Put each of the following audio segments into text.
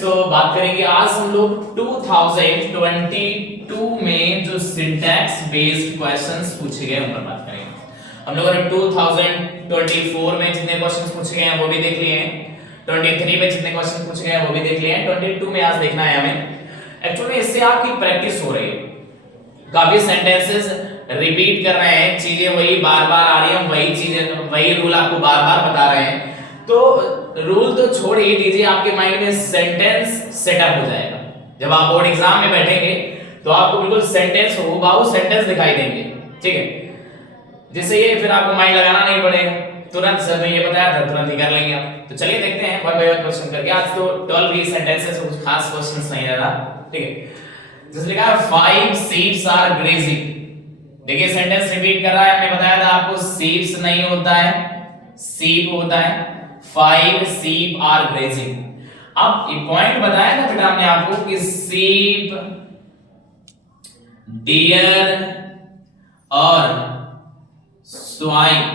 तो बात करेंगे आज हम लोग 2022 में जो सिंटैक्स बेस्ड क्वेश्चंस पूछे गए उन पर बात करेंगे। हम लोगों ने 2024 में जितने क्वेश्चंस पूछे गए हैं वो भी देख लिए हैं, 23 में जितने क्वेश्चन पूछे गए हैं वो भी देख लिए हैं, 22 में आज देखना है हमें। एक्चुअली इससे आपकी प्रैक्टिस हो रही है, काफी सेंटेंसेस रिपीट कर रहे हैं, चीजें वही बार-बार आ रही हैं, वही चीजें वही रूल आपको बार-बार बता रहे हैं। तो रूल तो छोड़ ही दीजिए, आपके माइंड में सेंटेंस सेटअप हो जाएगा। जब आप बोर्ड एग्जाम में बैठेंगे तो आपको बिल्कुल सेंटेंस हुबहू सेंटेंस दिखाई देंगे, ठीक है, जिससे ये फिर आपको माइंड लगाना नहीं पड़ेगा, तुरंत सर ने ये बताया था तुरंत ही कर लेंगे आप। तो चलिए देखते हैं वन बाय वन क्वेश्चन करके। आज तो 12 ही सेंटेंसेस, कुछ खास क्वेश्चंस नहीं रहा, ठीक है। जैसे लिखा है 5 sheep आर ग्रेजिंग। देखिए सेंटेंस रिपीट कर रहा है, हमने बताया था आपको sheep नहीं होता है, sheep होता है। 5 sheep आर ग्रेजिंग। अब एक पॉइंट बताया था बेटा हमने आपको कि sheep, deer और swine,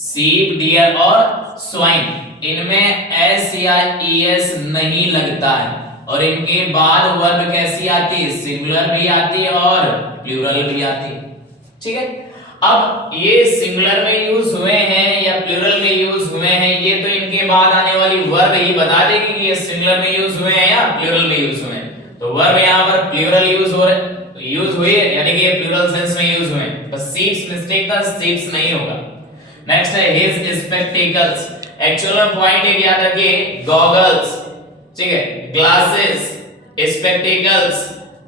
sheep, deer और swine, इनमें s या es नहीं लगता है और इनके बाद वर्ब कैसी आती है, सिंगुलर भी आती है और प्लूरल भी आती है, ठीक है। अब ये सिंगुलर में यूज हुए हैं या प्लूरल में यूज हुए हैं, ये तो इनके बाद आने वाली वर्ब ही बता देगी कि ये सिंगुलर में यूज हुए हैं या प्लूरल में यूज हुए हैं। तो वर्ब यहाँ पर प्लूरल यूज हुई है, यानी कि ये प्लूरल सेंस में यूज हुए हैं। बस शीप्स मिस्टेक था, शीप्स नहीं होगा। नेक्स्ट है हिज स्पेक्टिकल्स। एक्चुअल में पॉइंट एक याद रखिए, गॉगल्स, ठीक है, ग्लासेस, स्पेक्टिकल्स,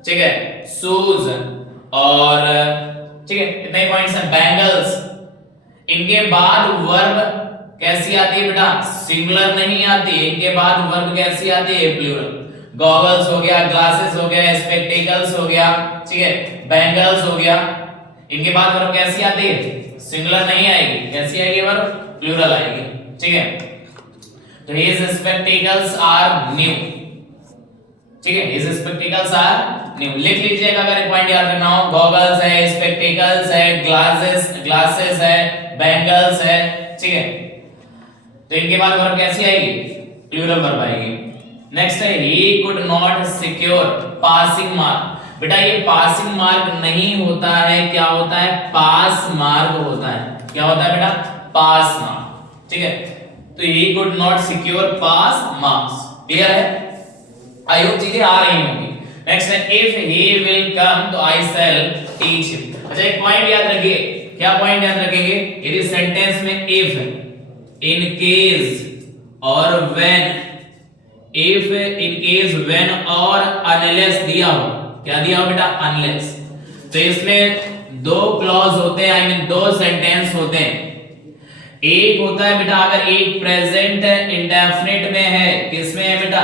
ठीक है, शूज और ठीक है, इतने ही पॉइंट्स हैं। बैंगल्स, इनके बाद वर्ब कैसी आती है बेटा, सिंगुलर नहीं आती, इनके बाद वर्ब कैसी आती है, प्लूरल। गॉगल्स हो गया, ग्लासेस हो गया, स्पेक्टिकल्स हो गया, ठीक है, बैंगल्स हो गया, इनके बाद वर्ब कैसी आती है, सिंगुलर नहीं आएगी, कैसी आएगी वर्ब, प्लूरल आएगी, ठीक है। तो his spectacles are new, ठीक है, his spectacles are new। लिख लीजिएगा अगर पॉइंट याद रखना हो, गॉगल्स है, स्पेक्टिकल्स है, ग्लासेस है, बैंगल्स है, ठीक है। तो इनके बाद वर्ब कैसी आएगी, प्लूरल वर्ब आएगी। नेक्स्ट है he could not secure passing mark। बेटा ये पासिंग मार्क नहीं होता है, क्या होता है, पास मार्क होता है। क्या होता है बेटा, पास मार्क, ठीक है। तो he could not secure pass marks। Clear है, आई होप चीजें आ रही होंगी। नेक्स्ट है if he will come तो I shall teach him। अच्छा एक पॉइंट याद रखिए, क्या पॉइंट याद रखेंगे, यदि सेंटेंस में if, in case और when, if, in case, when और unless दिया हो, क्या दिया हो बेटा, unless, तो इसमें दो क्लॉज होते हैं, आई मीन दो सेंटेंस होते हैं। एक होता है बेटा अगर एक प्रेजेंट इंडेफिनिट में है, किसमें है बेटा,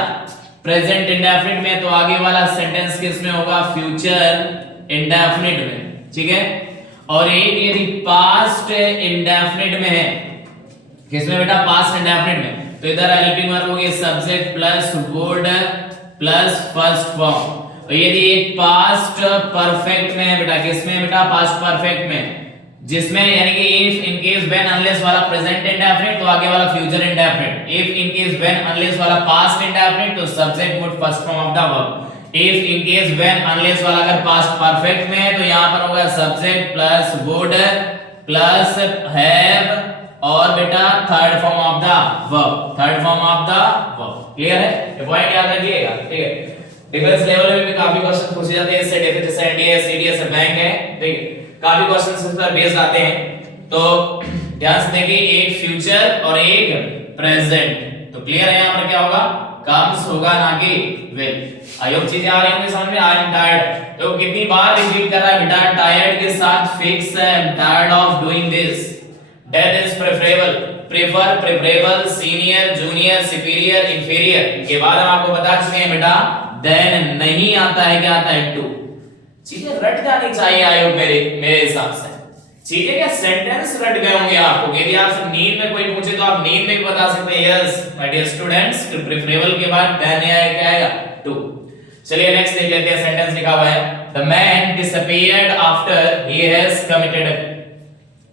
प्रेजेंट इंडेफिनिट में, तो आगे वाला सेंटेंस किसमें होगा, फ्यूचर इंडेफिनिट में, ठीक है। और एक यदि पास्ट इंडेफिनिट में है, किसमें बेटा, पास्ट इंडेफिनिट में, तो इधर हेल्पिंग वर्ब होगी subject plus would plus first form. और यदि एक पास्ट परफेक्ट में है बेटा, किसमें बेटा, पास्ट परफेक्ट में, जिसमें यानी कि if, in case, when, unless वाला प्रेजेंट इंडेफिनिट तो आगे वाला future indefinite, if, in case, when, unless वाला पास्ट इंडेफिनिट तो subject would first form of the verb, if, in case, when, unless वाला अगर पास्ट परफेक्ट में है तो यहां पर होगा subject plus would plus have और बेटा third form of the verb, third form of the verb. Clear है, ये पॉइंट याद रखिएगा, ठीक है। डिफेंस लेवल में भी काफी क्वेश्चन पूछे जाते हैं, इससे डिफेंस जैसे एनडीएस, सीडीएस, बैंक है, ठीक है, काफी क्वेश्चंस इस पर बेस्ड आते हैं। तो ध्यान से देखिए, एक फ्यूचर और एक प्रेजेंट, तो क्लियर है यहाँ पर क्या होगा, कम्स होगा ना कि विल। आई होप चीजें आ रही होंगी समझ में। आई एम टायर्ड, तो कितनी बार रिपीट कर रहा है बेटा, टायर्ड के साथ फिक्स है, I am tired of doing this. Death is preferable, prefer, preferable, senior, junior, superior, inferior, के बाद हम आपको बता चुके हैं बेटा देन नहीं आता है, क्या आता है, टू। चीजें रट जानी चाहिए आयोग मेरे हिसाब से, चीजें क्या सेंटेंस रट गए होंगे आपको। यदि आपसे नींद में कोई पूछे तो आप नींद में भी बता सकते हैं, yes my dear students, preferable के बाद देन आएगा, क्या आएगा, टू। चलिए नेक्स्ट देख लेते हैं, सेंटेंस लिखा हुआ है the man disappeared after he has committed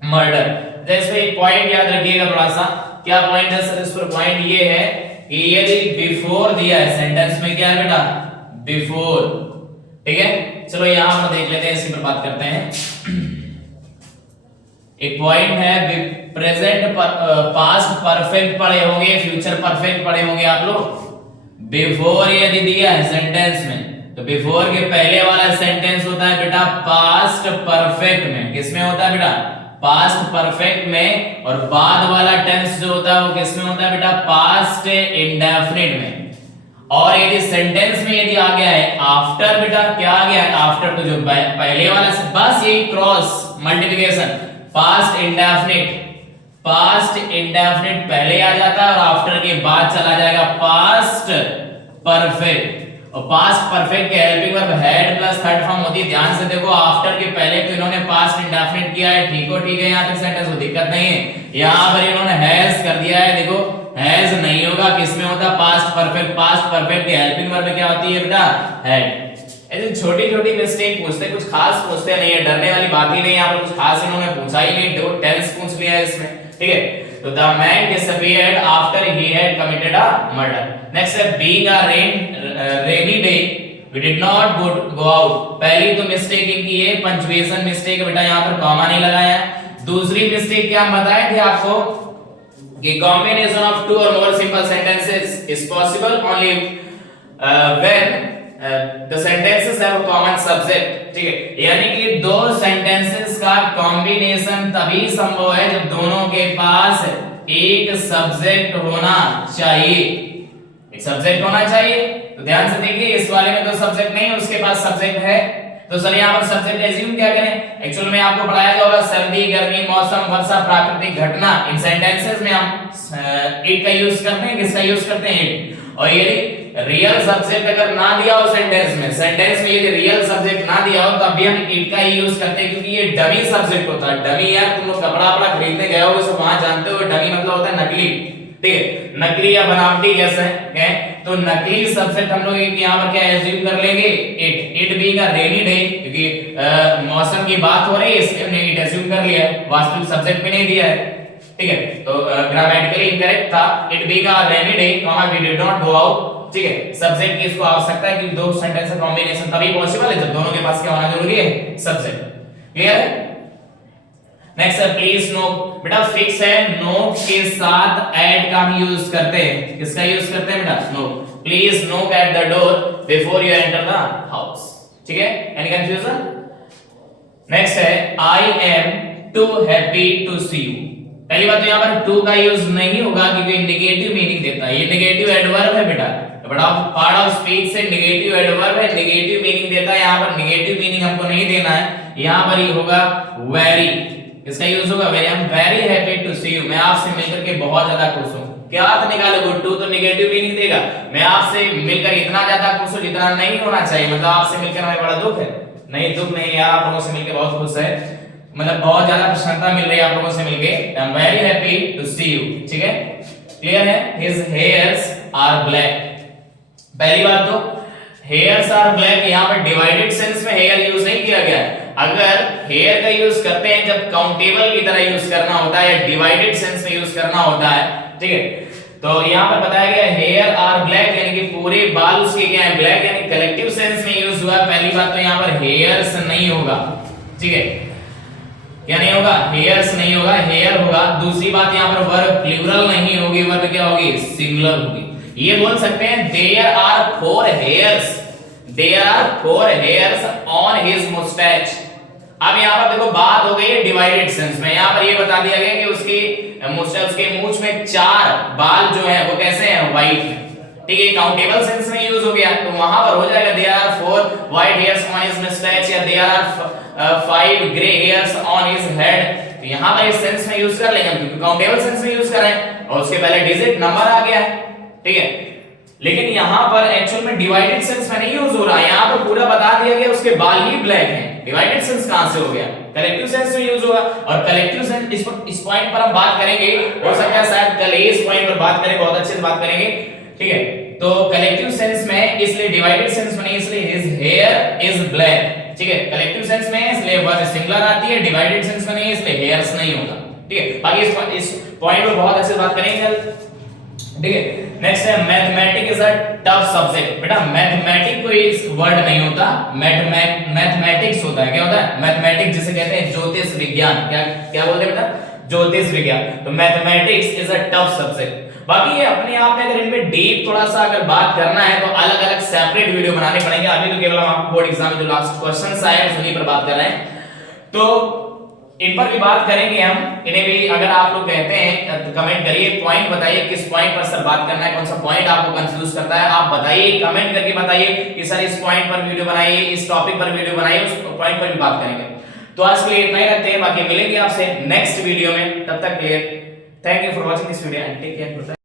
murder. जैसे एक पॉइंट याद रखिएगा थोड़ा सा, क्या पॉइंट है सर, इस पर पॉइंट ये है कि यदि बिफोर दिया है सेंटेंस में, क्या है बेटा, बिफोर, ठीक है। चलो यहां पर देख लेते हैं, इसी पर बात करते हैं। एक पॉइंट है, प्रेजेंट पास्ट परफेक्ट पढ़े होंगे, फ्यूचर परफेक्ट पढ़े होंगे आप लोग। बिफोर यदि दिया है सेंटेंस में, तो बिफोर के पहले वाला सेंटेंस होता है बेटा पास्ट परफेक्ट में। किसमें होता है बेटा, पास्ट परफेक्ट में। और बाद वाला टेंस जो होता है वो किसमें होता है बेटा, पास्ट इंडेफिनिट में। और यदि सेंटेंस में यदि आ गया है आफ्टर, बेटा क्या आ गया है आफ्टर, तो जो पहले वाला से बस यही cross multiplication, past indefinite, past indefinite पहले आ जाता है और आफ्टर के बाद चला जाएगा पास्ट परफेक्ट। और पास्ट परफेक्ट के helping verb had plus third form होती है। ध्यान से देखो, आफ्टर के पहले तो इन्होंने पास्ट इंडेफिनिट किया है, ठीक है, यहां तक सेंटेंस को दिक्कत नहीं है। यहां पर इन्होंने हैज कर दिया है, देखो हैज नहीं होगा, किसमें होता है पास्ट परफेक्ट। पास्ट परफेक्ट की हेल्पिंग वर्ब क्या होती है बेटा, हैड। ऐसे छोटी-छोटी मिस्टेक पूछते, कुछ खास पूछते नहीं है, डरने वाली बात ही नहीं है। यहां पर कुछ खास इन्होंने पूछा ही नहीं, देखो टेंस पूछ लिया है इसमें, ठीक है। तो the man disappeared after he had committed a murder. Next है being a rainy day we did not go out. पहली तो मिस्टेक इनकी ये पंक्चुएशन मिस्टेक है बेटा, यहां पर कॉमा नहीं लगाया है। दूसरी मिस्टेक क्या हम बताए थे आपको कि combination of two or more simple sentences is possible only when the sentences have a common subject, ठीक है। यानी कि दो सेंटेंसेस का कॉम्बिनेशन तभी संभव है जब दोनों के पास एक सब्जेक्ट होना चाहिए, एक सब्जेक्ट होना चाहिए। तो ध्यान से देखिए, इस वाले में तो सब्जेक्ट नहीं है, उसके पास सब्जेक्ट है। तो सर यहाँ पर सब्जेक्ट एज्यूम क्या करें, एक्चुअल में आपको पढ़ाया गया होगा सर्दी, गर्मी, मौसम, वर्षा, प्राकृतिक घटना। इन सेंटेंसेस में हम इट का यूज करते हैं, किसका यूज करते हैं, इट। और यदि रियल सब्जेक्ट अगर ना दिया हो सेंटेंस में यदि रियल सब्जेक्ट ना दिया हो तब भी हम इट का ही यूज करते हैं, क्योंकि ये डमी सब्जेक्ट होता है। डमी यार तुम लोग कपड़ा खरीदने गए हो तो वहां जानते हो, डमी मतलब होता है नकली, ठीक है, नकली या बनावटी कैसे है। तो नकली सब्जेक्ट हम लोग यहाँ पर क्या एज्यूम कर लेंगे, it being a rainy day, क्योंकि मौसम की बात हो रही है इसलिए हमने इट एज्यूम कर लिया है, वास्तविक सब्जेक्ट भी नहीं दिया है, ठीक है। तो ग्रामेटिकली इनकरेक्ट था, it being a rainy day comma we did not go out, ठीक है। सब्जेक्ट की इसको आवश्यकता है कि दो सेंटेंस का कॉम्बिनेशन तभी पॉसिबल है जब दोनों के पास क्या होना जरूरी है, सब्जेक्ट। क्लियर है। नेक्स्ट है प्लीज नो, बेटा फिक्स है, नो के साथ ऐड का हम यूज करते हैं। किसका यूज करते हैं बेटा, no. Please knock at the door before you enter the house, ठीक है। Any confusion. नेक्स्ट है I am too happy to see you. पहली बात तो यहाँ पर टू का यूज नहीं होगा क्योंकि नेगेटिव मीनिंग देता है, ये नेगेटिव एडवर्ब है बेटा, बड़ा पार्ट ऑफ स्पीच से नेगेटिव एडवर्ब है, नेगेटिव मीनिंग देता है। यहाँ पर नेगेटिव मीनिंग हमको नहीं देना है, यहाँ पर ही होगा वेरी, इसका यूज होगा very. I am very happy to see you, मैं आपसे मिलकर के बहुत ज्यादा खुश हूं। क्या अर्थ निकालोगे, टू तो नेगेटिव मीनिंग देगा, मैं आपसे मिलकर इतना ज्यादा खुश हूं जितना नहीं होना चाहिए, मतलब आपसे मिलकर हमें बड़ा दुख है। नहीं दुख नहीं यार, आप लोगों से मिलकर बहुत खुश है, मतलब बहुत ज्यादा प्रसन्नता मिल रही है आप लोगों से मिलके। I am very happy to see you, ठीक है। क्लियर है। His hairs are black. पहली बात तो हेयर्स आर ब्लैक, यहाँ पर डिवाइडेड सेंस में हेयर यूज नहीं किया गया है। अगर हेयर का यूज करते हैं जब काउंटेबल की तरह यूज करना होता है या डिवाइडेड सेंस में यूज करना होता है, ठीक है, तो यहाँ पर बताया गया हेयर आर ब्लैक यानी कि पूरे बाल उसके क्या है, ब्लैक, यानी कलेक्टिव सेंस में यूज हुआ। पहली बात तो यहाँ पर हेयर्स नहीं होगा, ठीक है, क्या नहीं होगा, हेयर्स नहीं होगा, हेयर होगा। दूसरी बात यहाँ पर वर्ब प्लूरल नहीं होगी, वर्ब क्या होगी, सिंगुलर होगी। ये बोल सकते हैं there are 4 hairs, there are 4 hairs on his mustache। अब यहाँ पर देखो बात हो गई है डिवाइडेड सेंस में, यहाँ पर ये बता दिया गया कि उसकी मुस्टैच के मूंछ में 4 बाल जो है वो कैसे हैं, व्हाइट है, ठीक है। काउंटेबल सेंस में यूज हो गया तो वहां पर हो जाएगा there are 4 white hairs on his mustache या there are 5 gray hairs on his head। तो यहाँ पर इस सेंस में यूज कर लेंगे क्योंकि काउंटेबल सेंस में यूज कर रहे हैं और उसके पहले डिजिट नंबर आ गया है, ठीक है। लेकिन यहाँ पर एक्चुअल में डिवाइडेड सेंस में नहीं यूज हो रहा है, यहाँ पर पूरा बता दिया गया उसके बाल ही ब्लैक हैं। डिवाइडेड सेंस कहां से हो गया, कलेक्टिव सेंस में यूज होगा। और कलेक्टिव सेंस इस पॉइंट पर हम बात करेंगे, हो सकता है शायद कल इस पॉइंट पर बात करें, बहुत अच्छे से बात करेंगे, ठीक है। तो कलेक्टिव सेंस में इसलिए डिवाइडेड सेंस में नहीं, इसलिए हिज हेयर इज ब्लैक, ठीक है। कलेक्टिव सेंस में इसलिए वर्ब सिंगुलर आती है, डिवाइडेड सेंस में नहीं इसलिए हेयर्स नहीं होगा, ठीक है। बाकी इस पॉइंट पर बहुत अच्छे से बात करेंगे, ठीक है। नेक्स्ट है mathematic is a tough subject. बेटा मैथमेटिक कोई वर्ड नहीं होता, मैथमेटिक्स होता है। क्या होता है? मैथमेटिक्स जिसे कहते हैं ज्योतिष विज्ञान। क्या क्या बोलते हैं बेटा? ज्योतिष विज्ञान। तो mathematics is a tough subject. बाकी ये अपने आप में अगर इनमें डीप थोड़ा सा अगर बात करना है तो अलग अलग सेपरेट वीडियो बनाने पड़ेंगे। अभी तो केवल हम आपको बोर्ड एग्जाम में जो लास्ट क्वेश्चंस आए हैं उन्हीं पर बात कर रहे हैं, तो इन पर भी बात करेंगे हम। इन्हें भी अगर आप लोग कहते हैं तो कमेंट करिए, पॉइंट बताइए किस पॉइंट पर सर बात करना है, कौन सा पॉइंट आपको कंफ्यूज करता है, आप बताइए, कमेंट करके बताइए कि सर इस पॉइंट पर वीडियो बनाइए, इस टॉपिक पर वीडियो बनाइए, उस पॉइंट पर भी बात करेंगे। तो आज के लिए इतना ही रखते हैं, बाकी मिलेंगे आपसे नेक्स्ट वीडियो में। तब तक के लिए thank you for watching this video and take care.